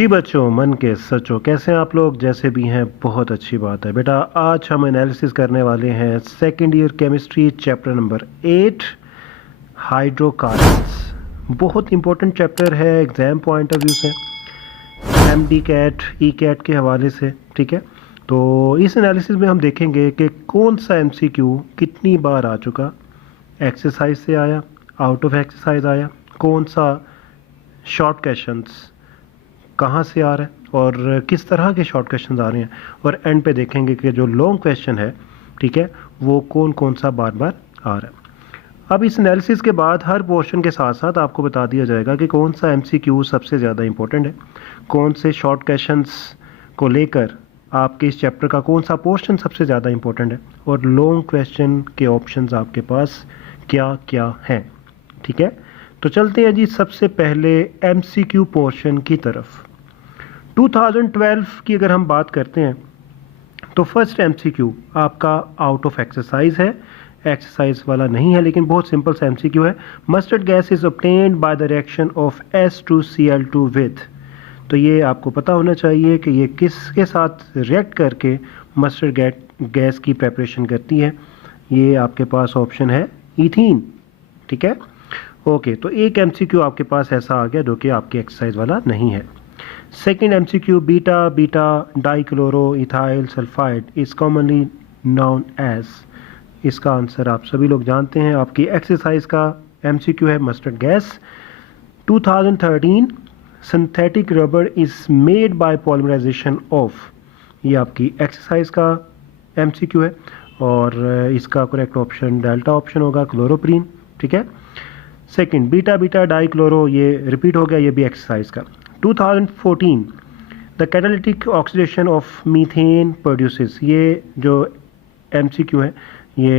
जी बच्चों, मन के सचो कैसे हैं आप लोग। जैसे भी हैं बहुत अच्छी बात है बेटा। आज हम एनालिसिस करने वाले हैं second year chemistry chapter number 8 hydrocarbons. बहुत इंपॉर्टेंट चैप्टर है एग्जाम पॉइंट ऑफ व्यू से, एमडी कैट ई कैट के हवाले से। ठीक है, तो इस एनालिसिस में हम देखेंगे कि कौन सा एमसीक्यू कितनी बार आ चुका, एक्सरसाइज से आया, आउट ऑफ एक्सरसाइज आया, कौन सा शॉर्ट क्वेश्चंस कहाँ से आ रहा है और किस तरह के शॉर्ट क्वेश्चन आ रहे हैं, और एंड पे देखेंगे कि जो लॉन्ग क्वेश्चन है, ठीक है, वो कौन कौन सा बार बार आ रहा है। अब इस एनालिसिस के बाद हर पोर्शन के साथ साथ आपको बता दिया जाएगा कि कौन सा एमसीक्यू सबसे ज़्यादा इंपॉर्टेंट है, कौन से शॉर्ट क्वेश्चंस को लेकर आपके इस चैप्टर का कौन सा पोर्शन सबसे ज़्यादा इंपॉर्टेंट है, और लॉन्ग क्वेश्चन के ऑप्शंस आपके पास क्या क्या हैं। ठीक है, तो चलते हैं जी सबसे पहले एमसीक्यू पोर्शन की तरफ। 2012 की अगर हम बात करते हैं तो फर्स्ट एमसीक्यू आपका आउट ऑफ एक्सरसाइज है, एक्सरसाइज वाला नहीं है लेकिन बहुत सिंपल सा एमसीक्यू है। Mustard gas is obtained by the reaction of S2Cl2 with. तो ये आपको पता होना चाहिए कि ये किसके साथ रिएक्ट करके मस्टर्ड गैस की प्रेपरेशन करती है। ये आपके पास ऑप्शन है ईथीन। ठीक है, ओके, तो एक एमसीक्यू आपके पास ऐसा आ गया जो कि आपकी एक्सरसाइज वाला नहीं है। Second MCQ beta beta dichloro ethyl sulfide is commonly known as. इसका आंसर आप सभी लोग जानते हैं, आपकी एक्सरसाइज का एमसीक्यू है mustard gas. 2013 synthetic rubber is made by polymerization of. ये आपकी एक्सरसाइज का एमसीक्यू है और इसका करेक्ट ऑप्शन डेल्टा ऑप्शन होगा, क्लोरोप्रीन। ठीक है, सेकंड बीटा बीटा डाइक्लोरो ये रिपीट हो गया, ये भी एक्सरसाइज का। 2014 the catalytic oxidation of methane produces. ये जो एमसीक्यू है ये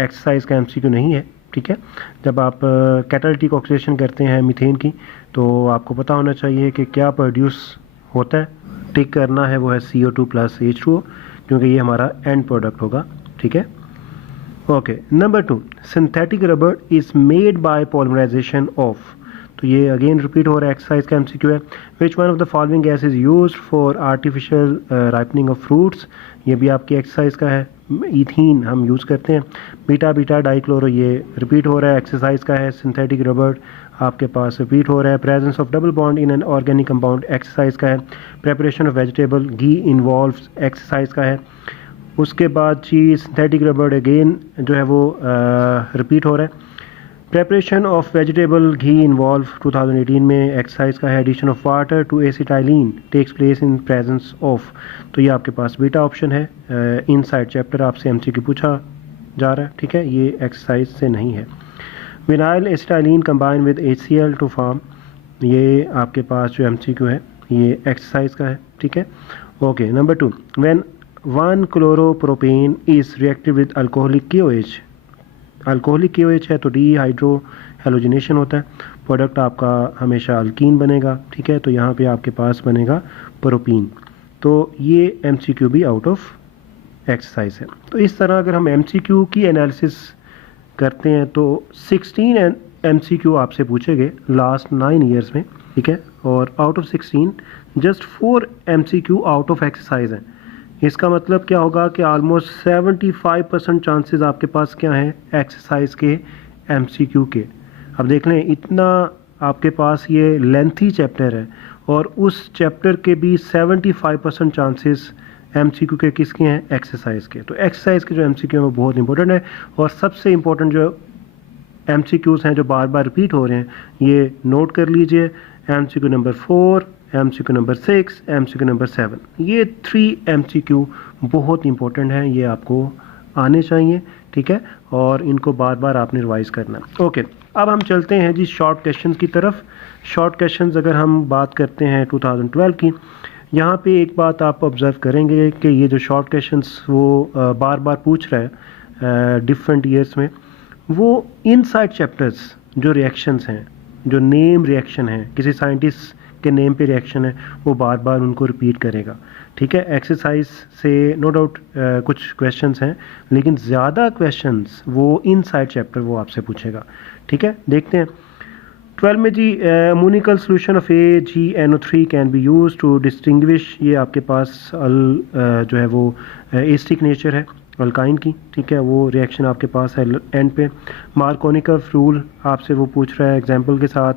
एक्सरसाइज का एमसीक्यू नहीं है। ठीक है, जब आप कैटालिटिक ऑक्सीडेशन करते हैं मीथेन की तो आपको पता होना चाहिए कि क्या प्रोड्यूस होता है। टिक करना है वो है CO2 + H2O, क्योंकि ये हमारा एंड प्रोडक्ट होगा। ठीक है, okay. Number 2 synthetic rubber is made by polymerization of. तो ये अगेन रिपीट हो रहा है, एक्सरसाइज का एमसीक्यू है। Which one of the following gas is used for artificial ripening of fruits. ये भी आपकी एक्सरसाइज का है, ईथीन हम यूज़ करते हैं। बीटा बीटा डाइक्लोरो ये रिपीट हो रहा है, एक्सरसाइज का है। सिंथेटिक रबर आपके पास रिपीट हो रहा है। Presence of double bond in an organic compound exercise का है। Preparation of vegetable ghee involves exercise का है। उसके बाद जी सिंथेटिक रबर अगेन जो है वो रिपीट हो रहा है। Preparation of vegetable ghee involve 2018 में एक्सरसाइज का है। Addition of water to acetylene takes place in presence of. तो ये आपके पास बीटा ऑप्शन है। इनसाइड चैप्टर आपसे एमसीक्यू पूछा जा रहा है। ठीक है, ये एक्सरसाइज से नहीं है। Vinyl acetylene combine with HCl to form. ये आपके पास जो एमसीक्यू है ये एक्सरसाइज का है। ठीक है, okay. Number 2 when 1 chloropropane is reacted with alcoholic KOH। Alcoholic KOH है तो डिहाइड्रो हेलोजिनेशन होता है, प्रोडक्ट आपका हमेशा अल्कीन बनेगा। ठीक है, तो यहाँ पे आपके पास बनेगा प्रोपीन। तो ये एमसीक्यू भी आउट ऑफ एक्सरसाइज है। तो इस तरह अगर हम एमसीक्यू की एनालिसिस करते हैं तो 16 एमसीक्यू आपसे पूछे गए लास्ट 9 ईयर्स में। ठीक है, और out of 16 just 4 MCQ out of exercise हैं। इसका मतलब क्या होगा कि ऑलमोस्ट 75% चांसेस आपके पास क्या हैं एक्सरसाइज के एमसीक्यू के। अब देख लें, इतना आपके पास ये लेंथी चैप्टर है और उस चैप्टर के भी 75% चांसेस एमसीक्यू के किसके हैं, एक्सरसाइज के। तो एक्सरसाइज के जो एमसीक्यू हैं वो बहुत इंपॉर्टेंट है, और सबसे इम्पोर्टेंट जो एमसीक्यूज हैं जो बार बार रिपीट हो रहे हैं ये नोट कर लीजिए। MCQ number 4, MCQ number 6, MCQ number 7, ये 3 एमसीक्यू बहुत इंपॉर्टेंट हैं, ये आपको आने चाहिए। ठीक है, और इनको बार बार आपने रिवाइज करना। ओके, अब हम चलते हैं जी शॉर्ट क्वेश्चंस की तरफ। शॉर्ट क्वेश्चंस अगर हम बात करते हैं 2012 की, यहाँ पे एक बात आप ऑब्ज़र्व करेंगे कि ये जो शॉर्ट क्वेश्चंस वो बार बार पूछ रहा है डिफरेंट ईयर्स में, वो इनसाइड चैप्टर्स जो रिएक्शंस हैं, जो नेम रिएक्शन है, किसी साइंटिस्ट के नेम पे रिएक्शन है, वो बार बार उनको रिपीट करेगा। ठीक है, एक्सरसाइज से नो डाउट कुछ क्वेश्चंस हैं, लेकिन ज़्यादा क्वेश्चंस वो इनसाइड चैप्टर वो आपसे पूछेगा। ठीक है, देखते हैं। 12 में G ammoniacal solution of AgNO3 can be use to distinguish, ये आपके पास जो है वो एस्टिक नेचर है अल्काइन की, ठीक है, वो रिएक्शन आपके पास है एंड पे। मार्कोनिकव रूल आपसे वो पूछ रहा है एग्जांपल के साथ।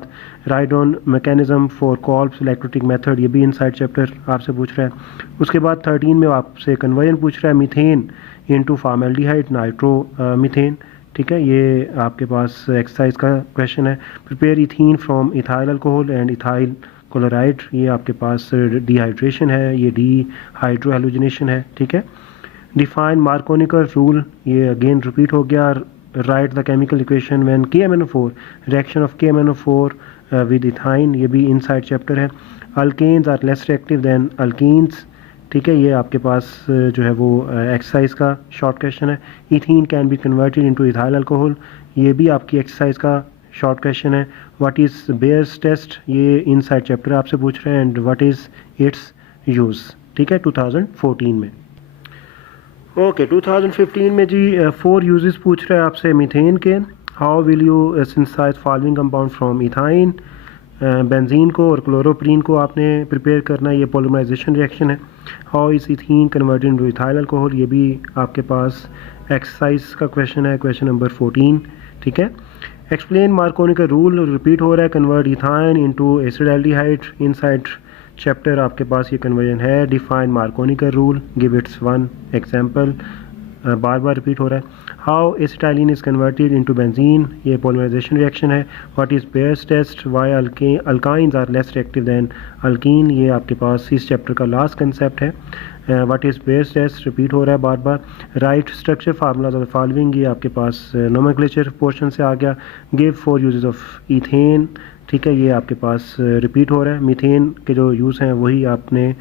Write on mechanism for Kolbe's electrolytic method, ये भी इनसाइड चैप्टर आपसे पूछ रहा है। उसके बाद 13 में आपसे कन्वर्जन पूछ रहा है methane into formaldehyde nitro methane, ठीक है, ये आपके पास एक्सरसाइज का क्वेश्चन है। Prepare ethene from ethyl alcohol and ethyl chloride, ये आपके पास डिहाइड्रेशन है, ये डिहाइड्रो हेलोजिनेशन है, ठीक है। डिफाइन मार्कोनिकल रूल, ये अगेन रिपीट हो गया। Write the chemical equation when KMnO4 reaction of KMnO4 with ethyne, ये भी इनसाइड चैप्टर है। Alkanes are less reactive than alkenes, ठीक है, ये आपके पास जो है वो एक्सरसाइज का शॉर्ट क्वेश्चन है। Ethene can be converted into ethyl alcohol, ये भी आपकी एक्सरसाइज का शॉर्ट क्वेश्चन है। व्हाट इज़ बेयर्स टेस्ट, ये इनसाइड चैप्टर आपसे पूछ रहे हैं। And what is it's use, ठीक है, 2014 में। ओके 2015 में जी 4 यूजेस पूछ रहे हैं आपसे मीथेन के। How will you synthesize following compound from ethyne, benzene को और क्लोरोप्रीन को आपने प्रिपेयर करना है, ये पॉलीमराइजेशन रिएक्शन है। How is ethene converted into ethyl alcohol, ये भी आपके पास एक्सरसाइज का क्वेश्चन है, क्वेश्चन नंबर 14, ठीक है। एक्सप्लेन मार्कोनिकल रूल, रिपीट हो रहा है, convert ethyne into acetaldehyde, inside chapter आपके पास ये कन्वर्जन है। Define Markovnikov rule, give its one example, बार बार रिपीट हो रहा है। How acetylene is converted into benzene, ये पॉलीमराइजेशन रिएक्शन है। What is Baeyer's test, why alkynes are less reactive than alkene, ये आपके पास इस चैप्टर का लास्ट कंसेप्ट है। What is Baeyer's test, repeat हो रहा है बार बार। Write structure formulas of the following, ये आपके पास नोमेनक्लेचर पोर्शन से आ गया। गिव 4 यूजेस ऑफ ईथेन, ठीक है, ये आपके पास रिपीट हो रहा है। मीथेन के जो यूज़ हैं वही आपने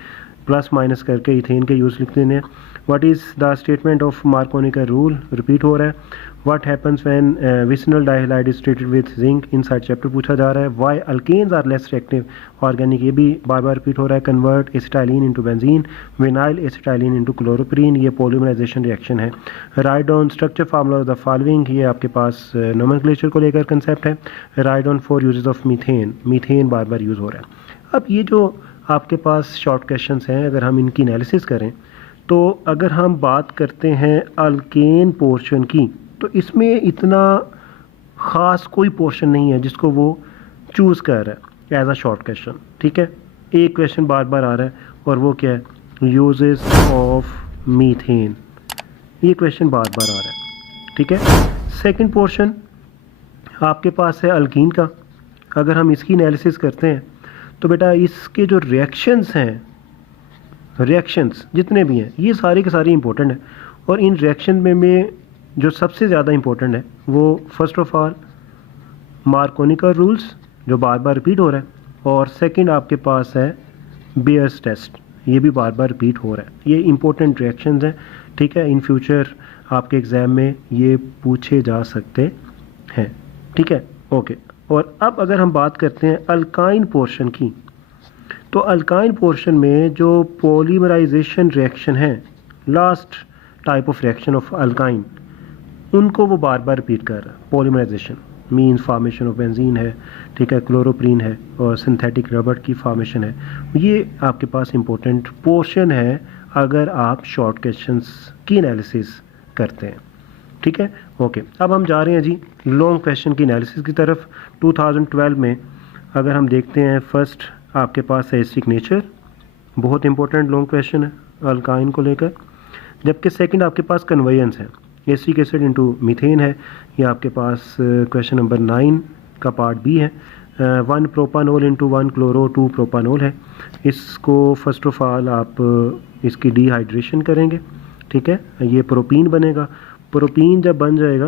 प्लस माइनस करके इथेन के यूज़ लिख देने हैं। What is the statement of Markovnikov rule, repeat हो रहा है। What happens when vicinal dihalide is treated with zinc, inside chapter पूछा जा रहा है। Why alkanes are less reactive organic, ये भी बार बार रिपीट हो रहा है। Convert acetylene into benzene, vinyl acetylene into chloroprene, ये पॉलीमराइजेशन रिएक्शन है। Write on structure formula of the following, ये आपके पास नोमेनक्लेचर को लेकर कंसेप्ट है। Write on 4 uses of methane, methane bar bar use हो रहा है। अब ये जो आपके पास शॉर्ट क्वेश्चंस हैं, अगर हम इनकी एनालिसिस करें तो अगर हम बात करते हैं अल्केन पोर्शन की, तो इसमें इतना ख़ास कोई पोर्शन नहीं है जिसको वो चूज़ कर रहा है एज अ शॉर्ट क्वेश्चन, ठीक है। एक क्वेश्चन बार बार आ रहा है और वो क्या है, यूजेस ऑफ मीथेन, ये क्वेश्चन बार बार आ रहा है, ठीक है। सेकंड पोर्शन आपके पास है अल्कीन का। अगर हम इसकी एनालिसिस करते हैं तो बेटा इसके जो रिएक्शंस हैं, रिएक्शंस जितने भी हैं ये सारे के सारे इंपॉर्टेंट हैं। और इन रिएक्शन में जो सबसे ज़्यादा इंपॉर्टेंट है वो फर्स्ट ऑफ ऑल मार्कोनिकल रूल्स, जो बार बार रिपीट हो रहा है, और सेकंड आपके पास है बेयर्स टेस्ट, ये भी बार बार रिपीट हो रहा है। ये इंपॉर्टेंट रिएक्शंस हैं, ठीक है, इन फ्यूचर आपके एग्ज़ाम में ये पूछे जा सकते हैं, ठीक है, ओके। और अब अगर हम बात करते हैं अल्काइन पोर्शन की, तो अल्काइन पोर्शन में जो पॉलीमराइजेशन रिएक्शन है, last type of reaction of alkyne, उनको वो बार बार रिपीट कर रहा है। Polymerization means formation of benzene है, ठीक है, क्लोरोप्रीन है और सिंथेटिक रबर की फॉर्मेशन है। ये आपके पास इंपॉर्टेंट पोर्शन है अगर आप शॉर्ट क्वेश्चंस की एनालिसिस करते हैं, ठीक है, ओके। अब हम जा रहे हैं जी लॉन्ग क्वेश्चन की एनालिसिस की तरफ। 2012 में अगर हम देखते हैं, फर्स्ट आपके पास है एसिडिक नेचर, बहुत इंपॉर्टेंट लॉन्ग क्वेश्चन है अल्काइन को लेकर। जबकि सेकंड आपके पास कन्वर्जेंस है, एसिटिक एसिड इनटू मीथेन है, ये आपके पास क्वेश्चन नंबर 9 का पार्ट बी है। 1 प्रोपानोल इनटू 1 क्लोरो 2 प्रोपानोल है। इसको फर्स्ट ऑफ ऑल आप इसकी डिहाइड्रेशन करेंगे, ठीक है, ये प्रोपीन बनेगा। प्रोपीन जब बन जाएगा,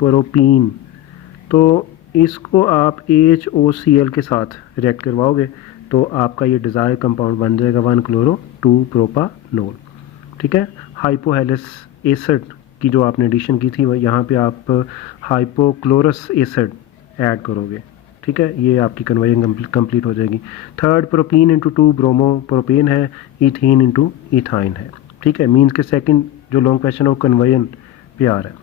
प्रोपीन, तो इसको आप HOCl के साथ रिएक्ट करवाओगे तो आपका ये डिज़ायर कंपाउंड बन जाएगा 1 क्लोरो 2 प्रोपानोल, ठीक है। हाइपोहेलिस एसिड की जो आपने एडिशन की थी, यहाँ पे आप हाइपोक्लोरस एसिड ऐड करोगे, ठीक है, ये आपकी कन्वर्जन कंप्लीट हो जाएगी। Third propene into 2 bromo propane है, इथीन इंटू इथाइन है, ठीक है। मीन्स के सेकंड जो लॉन्ग क्वेश्चन है वो कन्वर्जन पे आ रहा है।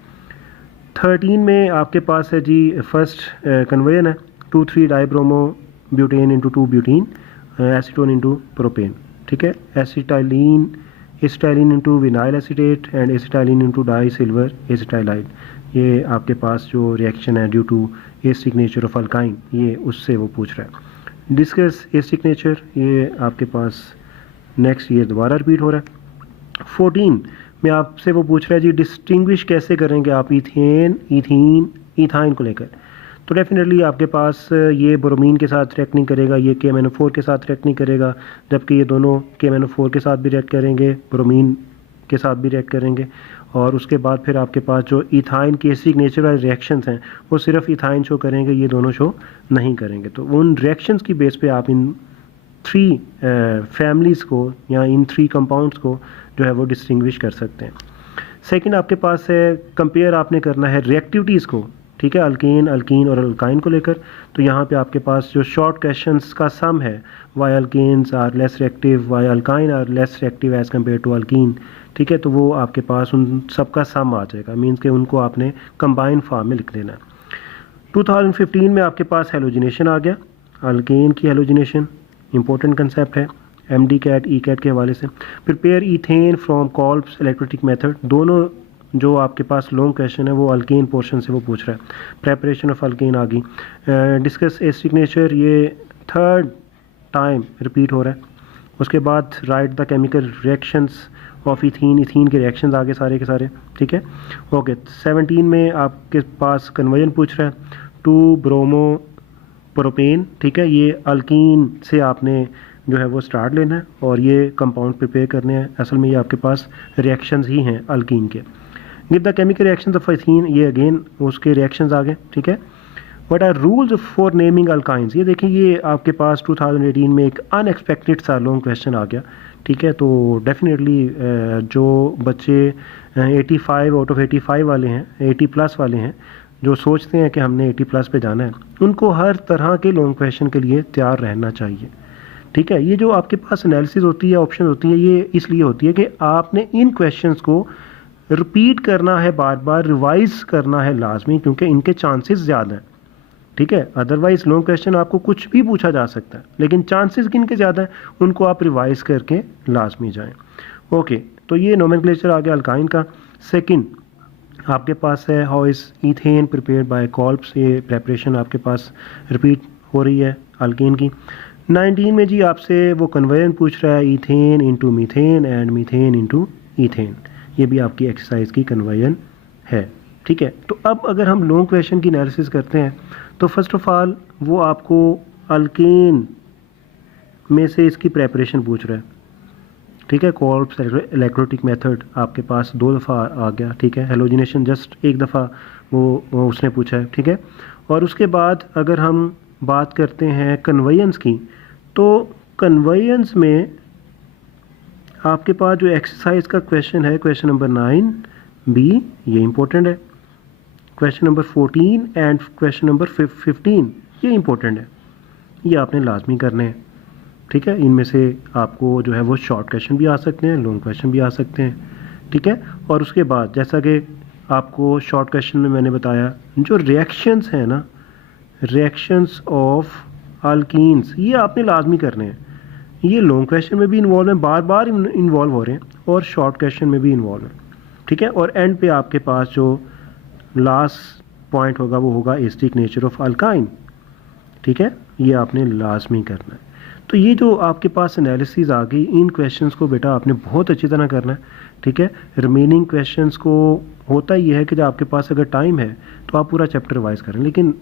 13 में आपके पास है जी फर्स्ट कन्वर्जन है, 2,3 dibromobutane into 2 butene, acetone into propane, ठीक है। Acetylene into vinyl acetate and acetylene into disilver acetylide, ये आपके पास जो रिएक्शन है due to acidic nature of alkyne, ये उससे वो पूछ रहा है। डिस्कस एसिडिक नेचर, ये आपके पास नेक्स्ट ईयर दोबारा रिपीट हो रहा है। 14 में आपसे वो पूछ रहा है जी डिस्टिंग्विश कैसे करेंगे आप इथेन, इथीन, इथाइन को लेकर। तो डेफिनेटली आपके पास ये ब्रोमीन के साथ रिएक्ट नहीं करेगा, ये KMnO4 के साथ रिएक्ट नहीं करेगा, जबकि ये दोनों KMnO4 के साथ भी रिएक्ट करेंगे, ब्रोमीन के साथ भी रिएक्ट करेंगे। और उसके बाद फिर आपके पास जो इथाइन के एसिडिक नेचर वाले रिएक्शंस हैं वो सिर्फ इथाइन शो करेंगे, ये दोनों शो नहीं करेंगे। तो उन रिएक्शंस की बेस पे आप इन 3 फैमिलीज़ को या इन 3 कंपाउंड्स को जो है वो डिस्टिंग्विश कर सकते हैं। सेकंड आपके पास है कंपेयर आपने करना है रिएक्टिविटीज़ को, ठीक है, अल्केन, अल्कीन और अल्काइन को लेकर। तो यहाँ पे आपके पास जो शॉर्ट क्वेश्चंस का सम है, why alkanes are less reactive, why alkyne are less reactive as compare to alkene, ठीक है। तो वो आपके पास उन सब का सम आ जाएगा, मीन्स कि उनको आपने कंबाइन फॉर्म में लिख देना। 2015 में आपके पास हेलोजिनेशन आ गया, अल्केन की हेलोजिनेशन इंपॉर्टेंट कंसेप्ट है, MDCAT, ECAT के हवाले से। Prepare ethane from Kolbe's electrolytic method, दोनों जो आपके पास लॉन्ग क्वेश्चन है वो अल्केन पोर्शन से वो पूछ रहा है। प्रेपरेशन ऑफ अल्केन आ गई। डिस्कस एसिडिक नेचर, ये 3rd टाइम रिपीट हो रहा है। उसके बाद right the chemical reactions of ethene, ethene के रिएक्शंस आगे सारे के सारे, ठीक है। ओके, 17 में आपके पास कन्वर्जन पूछ रहा है, 2 ब्रोमो प्रोपेन, ठीक है। ये अल्कीन से आपने जो है वो स्टार्ट लेना है और ये कंपाउंड प्रिपेयर करने हैं। असल में ये आपके पास रिएक्शंस ही हैं अल्कीन के। Give the chemical reactions of ethene, ये अगेन उसके रिएक्शंस आ गए, ठीक है। What are rules for naming alkynes, ये देखिए ये आपके पास 2018 में एक अनएक्सपेक्टेड सा लॉन्ग क्वेश्चन आ गया, ठीक है। तो डेफिनेटली जो बच्चे 85 आउट ऑफ 85 वाले हैं, 80+ वाले हैं, जो सोचते हैं कि हमने 80+ पे जाना है, उनको हर तरह के लॉन्ग क्वेश्चन के लिए तैयार रहना चाहिए, ठीक है। ये जो आपके पास एनालिसिस होती है, ऑप्शन होती है, ये इसलिए होती है कि आपने इन क्वेश्चंस को रिपीट करना है, बार बार रिवाइज करना है लाजमी, क्योंकि इनके चांसेस ज़्यादा हैं, ठीक है। अदरवाइज लॉन्ग क्वेश्चन आपको कुछ भी पूछा जा सकता है, लेकिन चांसेस किनके ज़्यादा हैं, उनको आप रिवाइज करके लाजमी जाएं। ओके, तो ये नोमेनक्लेचर आ गया अल्काइन का। सेकंड आपके पास है how is ethane prepared by Kolbe's, ये प्रेपरेशन आपके पास रिपीट हो रही है अल्केन की। 19 में जी आपसे वो कन्वर्जन पूछ रहा है, ethane into methane and methane into ethane, ये भी आपकी एक्सरसाइज की कन्वर्जन है, ठीक है। तो अब अगर हम लॉन्ग क्वेश्चन की एनालिसिस करते हैं तो फर्स्ट ऑफ ऑल वो आपको अल्केन में से इसकी प्रेपरेशन पूछ रहा है, ठीक है। कॉल्ब्स इलेक्ट्रोलिटिक मेथड आपके पास 2 दफ़ा आ गया, ठीक है। हेलोजिनेशन जस्ट 1 दफ़ा वो उसने पूछा है, ठीक है। और उसके बाद अगर हम बात करते हैं कन्वर्जेंस की, तो कन्वर्जेंस में आपके पास जो एक्सरसाइज का क्वेश्चन है, क्वेश्चन नंबर 9B, ये इंपॉर्टेंट है। Question number 14 and question number 15 ये इंपॉर्टेंट है, ये आपने लाजमी करने हैं, ठीक है। इनमें से आपको जो है वो शॉर्ट क्वेश्चन भी आ सकते हैं, लॉन्ग क्वेश्चन भी आ सकते हैं, ठीक है। और उसके बाद जैसा कि आपको शॉर्ट क्वेश्चन में मैंने बताया, जो रिएक्शंस हैं ना, रिएक्शंस ऑफ अल्कीन्स, ये आपने लाजमी करने हैं। ये लॉन्ग क्वेश्चन में भी इन्वॉल्व हैं, बार बार इन्वॉल्व हो रहे हैं, और शॉर्ट क्वेश्चन में भी इन्वॉल्व हैं, ठीक है। और एंड पे आपके पास जो लास्ट पॉइंट होगा वो होगा एसिडिक नेचर ऑफ अल्काइन, ठीक है। ये आपने लाजमी करना है। तो ये जो आपके पास एनालिसिस आ गई, इन क्वेश्चंस को बेटा आपने बहुत अच्छी तरह करना है, ठीक है। रिमेनिंग क्वेश्चंस को होता ही है कि जब आपके पास अगर टाइम है तो आप पूरा चैप्टर रिवाइज करें, लेकिन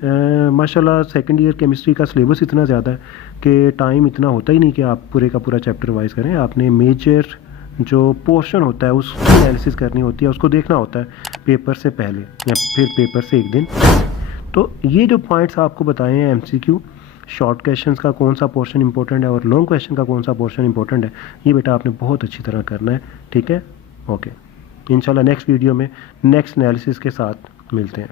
माशाल्लाह सेकंड ईयर केमिस्ट्री का सिलेबस इतना ज़्यादा है कि टाइम इतना होता ही नहीं कि आप पूरे का पूरा चैप्टर रिवाइज करें। आपने मेजर जो पोर्शन होता है उसकी एनालिसिस करनी होती है, उसको देखना होता है पेपर से पहले या फिर पेपर से 1 दिन पहले। तो ये जो पॉइंट्स आपको बताए हैं MCQ, शॉर्ट क्वेश्चंस का कौन सा पोर्शन इंपॉर्टेंट है और लॉन्ग क्वेश्चन का कौन सा पोर्शन इंपॉर्टेंट है, ये बेटा आपने बहुत अच्छी तरह करना है, ठीक है। ओके, इंशाल्लाह नेक्स्ट वीडियो में नेक्स्ट एनालिसिस के साथ मिलते हैं।